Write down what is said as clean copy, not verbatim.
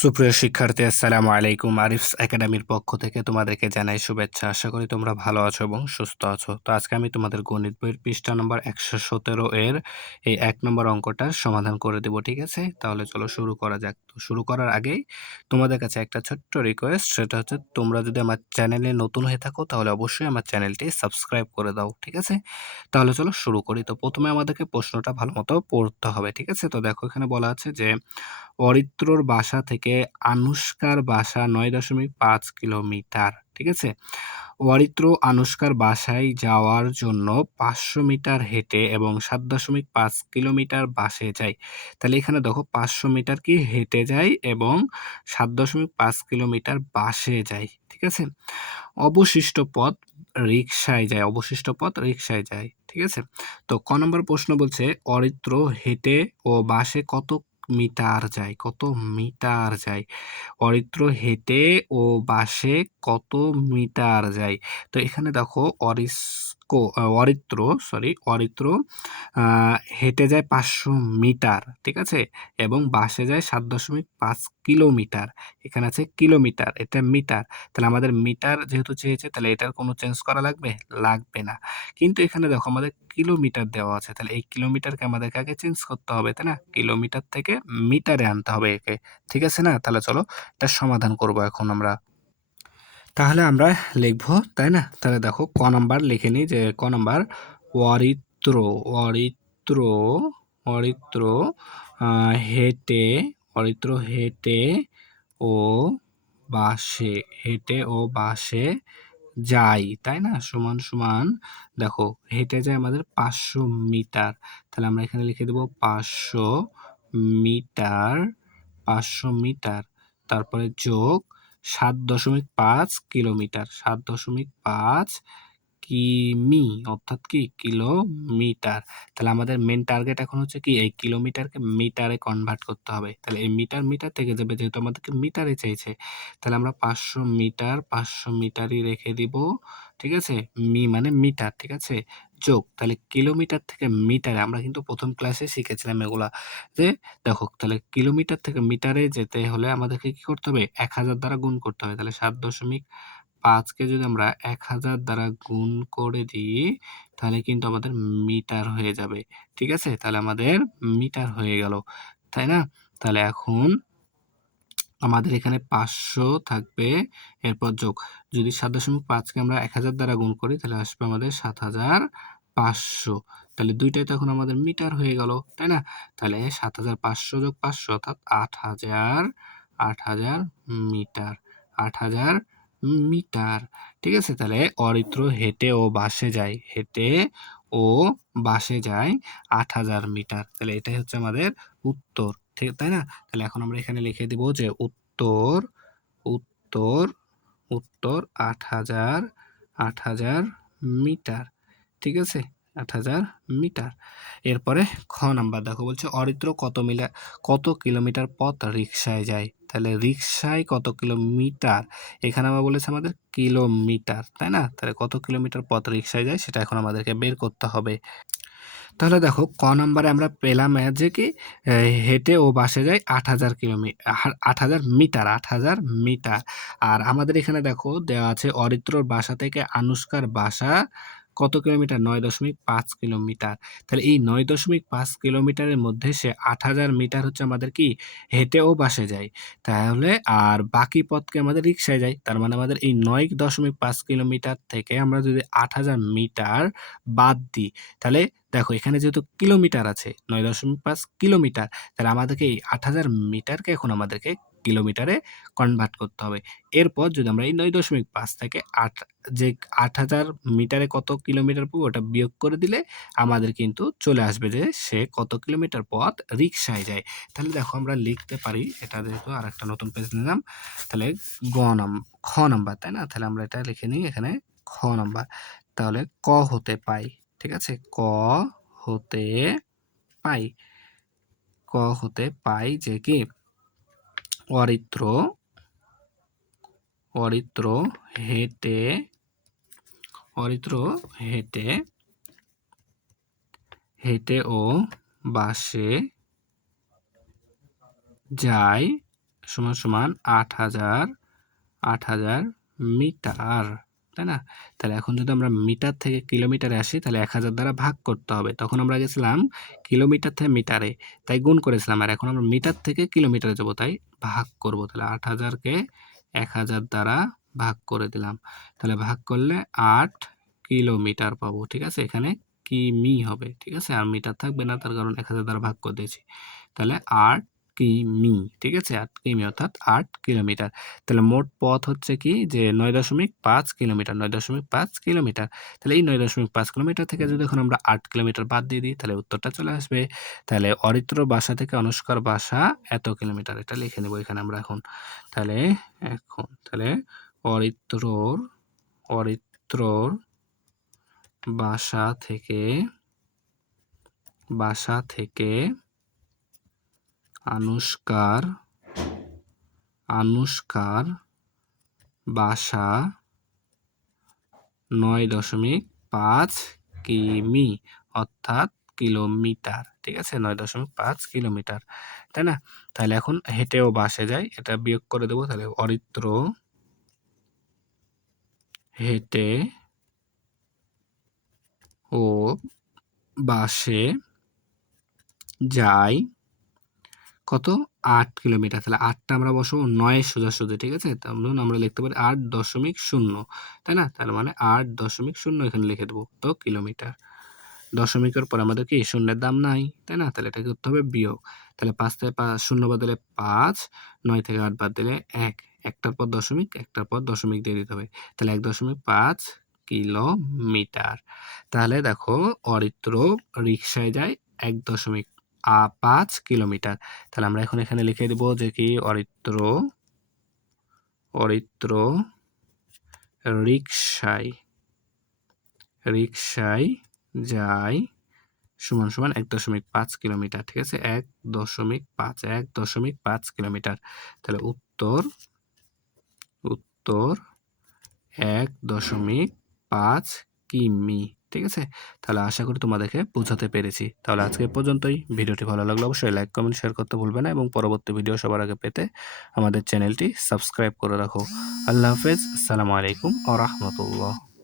সুপ্রিয় শিক্ষার্থী, আসসালামু আলাইকুম। আরিফস একাডেমির পক্ষ থেকে তোমাদেরকে জানাই শুভেচ্ছা। আশা করি তোমরা ভালো আছো এবং সুস্থ আছো। তো আজকে আমি তোমাদের গণিত বইয়ের পৃষ্ঠা নম্বর 117 এর এই 1 নম্বর অঙ্কটার সমাধান করে দেব, ঠিক আছে? তাহলে চলো শুরু করা যাক। তো শুরু করার আগেই তোমাদের কাছে একটা ছোট্ট রিকোয়েস্ট, সেটা হচ্ছে তোমরা যদি আমার চ্যানেলে নতুন হয়ে থাকো তাহলে অবশ্যই আমার চ্যানেলটি সাবস্ক্রাইব করে দাও, ঠিক আছে? তাহলে চলো শুরু করি। তো প্রথমে আমাদেরকে প্রশ্নটা ভালোমতো পড়তে হবে, ঠিক আছে? তো দেখো এখানে বলা আছে যে অরিত্রর বাসা থেকে আনুশকার বাসা ৯.৫ কিলোমিটার, ঠিক আছে? অরিত্র আনুশকার বাসায় যাওয়ার জন্য ৫০০ মিটার হেঁটে এবং ৭.৫ কিলোমিটার বাসে যায়। তাহলে এখানে দেখো ৫০০ মিটার কি হেঁটে যায় এবং ৭.৫ কিলোমিটার বাসে যায়, ঠিক আছে? অবশিষ্ট পথ রিকশায় যায়, ঠিক আছে? তো ক নম্বর প্রশ্ন বলছে অরিত্র হেঁটে ও বাসে কত মিটার যায়? অরিত্র হেঁটে ও বাসে কত মিটার যায়? তো এখানে দেখো অরিত্র হেঁটে যায় ৫০০ মিটার, ঠিক আছে? এবং বাসে যায় ৭.৫ কিলোমিটার। এখানে আছে কিলোমিটার, এটা মিটার। তাহলে আমাদের মিটার যেহেতু চেয়েছে তাহলে এটার কোনো চেঞ্জ করা লাগবে? লাগবে না। কিন্তু এখানে দেখো আমাদের কিলোমিটার দেওয়া আছে। তাহলে এই কিলোমিটারকে আমাদেরকে আগে চেঞ্জ করতে হবে, তাই না? কিলোমিটার থেকে মিটারে আনতে হবে একে। ঠিক আছে না? তাহলে চলো এটার সমাধান করব এখন আমরা। তাহলে আমরা লিখব, তাই না? তাহলে দেখো ক নাম্বার লিখে নিই যে ক নাম্বার অরিত্র অরিত্র অরিত্র হেঁটে অরিত্র ও হেঁটে ও বাসে যাই, তাই না? সমান সমান দেখো হেঁটে যায় আমাদের ৫০০ মিটার। তাহলে আমরা এখানে লিখে দেব ৫০০ মিটার ৫০০ মিটার, তারপরে যোগ ৭.৫ কিলোমিটার ৭.৫ কিমি, অর্থাৎ কি কিলোমিটার। তাহলে আমাদের মেন টার্গেট এখন হচ্ছে কি এই কিলোমিটারকে মিটারে কনভার্ট করতে হবে। তাহলে এই মিটার থেকে যাবে, যেহেতু আমাদেরকে মিটারে চাইছে। তাহলে আমরা ৫০০ মিটারই রেখে দিব, ঠিক আছে? মানে মিটার, ঠিক আছে? যোগ তাহলে কিলোমিটার থেকে মিটারে আমরা কিন্তু প্রথম ক্লাসে শিখেছিলাম এগুলা, যে দেখো তাহলে কিলোমিটার থেকে মিটারে যেতে হলে আমাদেরকে কি করতে হবে? ১০০০ দ্বারা গুণ করতে হবে। তাহলে ৭.৫কে যদি আমরা ১০০০ দ্বারা গুণ করে দিই তাহলে কিন্তু আমাদের মিটার হয়ে যাবে, ঠিক আছে? তাহলে আমাদের মিটার হয়ে গেল, তাই না? তাহলে এখন আমাদের এখানে ৫০০ থাকবে, এরপর যোগ। যদি ৭.৫কে আমরা ১০০০ দ্বারা গুণ করি তাহলে আসবে আমাদের ৭৫০০। তাহলে দুইটাই তখন আমাদের মিটার হয়ে গেল, তাই না? তাহলে ৭৫০০ যোগ ৫০০ অর্থাৎ ৮০০০ মিটার ৮০০০ মিটার, ঠিক আছে? তাহলে অরিত্র হেঁটে ও বাসে যায় ৮০০০ মিটার। তাহলে এটাই হচ্ছে আমাদের উত্তর, ঠিক তাই না? তাহলে এখন আমরা এখানে লিখে দিব যে উত্তর উত্তর উত্তর ৮০০০ মিটার, ঠিক আছে? ৮০০০ মিটার। এরপরে খ নাম্বার দেখো বলছে অরিত্র কত কিলোমিটার পথ রিকশায় যায়? তাহলে রিকশায় কত কিলোমিটার, এখানে আবার বলেছে আমাদের কিলোমিটার, তাই না? তাহলে কত কিলোমিটার পথ রিকশায় যায় সেটা এখন আমাদেরকে বের করতে হবে। তাহলে দেখো ক নাম্বারে আমরা পেলাম যে কি হেঁটে ও বাসে যায় ৮০০০ মিটার। আর আমাদের এখানে দেখো দেওয়া আছে অরিত্রর বাসা থেকে আনুশকার বাসা কত কিলোমিটার? ৯.৫ কিলোমিটার। তাহলে এই ৯.৫ কিলোমিটারের মধ্যে সে ৮০০০ মিটার হচ্ছে আমাদের কি হেঁটে ও বাসে যায়। তাহলে আর বাকি পথকে আমাদের রিকশায় যায়। তার মানে আমাদের এই ৯.৫ কিলোমিটার থেকে আমরা যদি ৮০০০ মিটার বাদ দিই তাহলে দেখো এখানে যেহেতু কিলোমিটার আছে ৯.৫ কিলোমিটার, তাহলে আমাদেরকে এই ৮০০০ মিটারকে এখন আমাদেরকে কিলোমিটারে কনভার্ট করতে হবে। এরপর যদি আমরা এই ৯.৫ থেকে যে ৮০০০ মিটারে কত কিলোমিটার পাবো ওটা বিয়োগ করে দিলে আমাদের কিন্তু চলে আসবে যে সে কত কিলোমিটার পথ রিকশায় যায়। তাহলে দেখো আমরা লিখতে পারি, এটা যেহেতু আরেকটা নতুন পেজ নিলাম, তাহলে খ নাম্বার, তাই না? তাহলে আমরা এটা লিখে নিই এখানে খ নাম্বার। তাহলে ক হতে পাই, ঠিক আছে? হতে পাই হতে পাই যে কি অরিত্র অরিত্র হেঁটে অরিত্র হেঁটে হেঁটে ও বাসে যায় সমান সমান 8,000 মিটার, তাই না? তাহলে এখন যদি আমরা মিটার থেকে কিলোমিটারে আসি তাহলে 1000 দ্বারা ভাগ করতে হবে। তখন আমরা গেছিলাম কিলোমিটার থেকে মিটারে, তাই গুণ করেছিলাম। আর এখন আমরা মিটার থেকে কিলোমিটারে যাব, তাই ভাগ করব। তাহলে 8,000-কে 1000 দ্বারা ভাগ করে দিলাম। তাহলে ভাগ করলে 8 কিলোমিটার পাবো। ঠিক আছে? এখানে কিমি হবে। ঠিক আছে? আর মিটার থাকবে না, তার কারণ 1000 দ্বারা ভাগ করে দিয়েছি। তাহলে 8 কিমি। ঠিক আছে? 8 কিমি অর্থাৎ 8 কিলোমিটার। তাহলে মোট পথ হচ্ছে কি যে 9.5 কিলোমিটার, 9.5 কিলোমিটার। তাহলে এই 9.5 কিলোমিটার থেকে যদি এখন আমরা 8 কিলোমিটার বাদ দিয়ে দিই তাহলে উত্তরটা চলে আসবে। তাহলে অরিত্রর বাসা থেকে অনুষ্কার বাসা এত কিলোমিটার, এটা লিখে নেব এখানে আমরা এখন। তাহলে অরিত্রর বাসা থেকে আনুশকার বাসা 9.5 কিমি অর্থাৎ কিলোমিটার। ঠিক আছে? 9.5 কিলোমিটার, তাই না? তাহলে এখন হেঁটেও বাসে যায়, এটা বিয়োগ করে দেবো। তাহলে অরিত্র হেঁটে ও বাসে যায় কত? 8 কিলোমিটার। তাহলে 8টা আমরা বসাবো 9 এর সোজাসুজি। ঠিক আছে? তাহলে আমরা লিখতে পারি 8.0, তাই না? তার মানে 8.0 এখানে লিখে দেবো, তো কিলোমিটার। দশমিকের পর আমাদের কি শূন্যের দাম নাই, তাই না? তাহলে এটা করতে হবে বিয়োগ। তাহলে 5 থেকে শূন্য বাদ দিলে 5, 9 থেকে 8 বাদ দিলে 1, একটার পর দশমিক, একটার পর দশমিক দিয়ে দিতে হবে। তাহলে 1.5 কিলোমিটার। তাহলে দেখো অরিত্র রিক্সায় যায় 1.5 কিলোমিটার। তাহলে আমরা এখন এখানে লিখে দেব যে কি অরিত্র রিক্সায় যায় সমান সমান 1.5 কিলোমিটার। ঠিক আছে? 1.5 কিলোমিটার। তাহলে উত্তর 1.5 কিমি। ঠিক আছে? তাহলে আশা করি তোমাদেরকে বোঝাতে পেরেছি। তাহলে আজকে এ পর্যন্তই। ভিডিওটি ভালো লাগলে অবশ্যই লাইক, কমেন্ট, শেয়ার করতে ভুলবে না এবং পরবর্তী ভিডিও সবার আগে পেতে আমাদের চ্যানেলটি সাবস্ক্রাইব করে রাখো। আল্লাহ হাফেজ। আসসালামু আলাইকুম ওয়া রাহমাতুল্লাহ।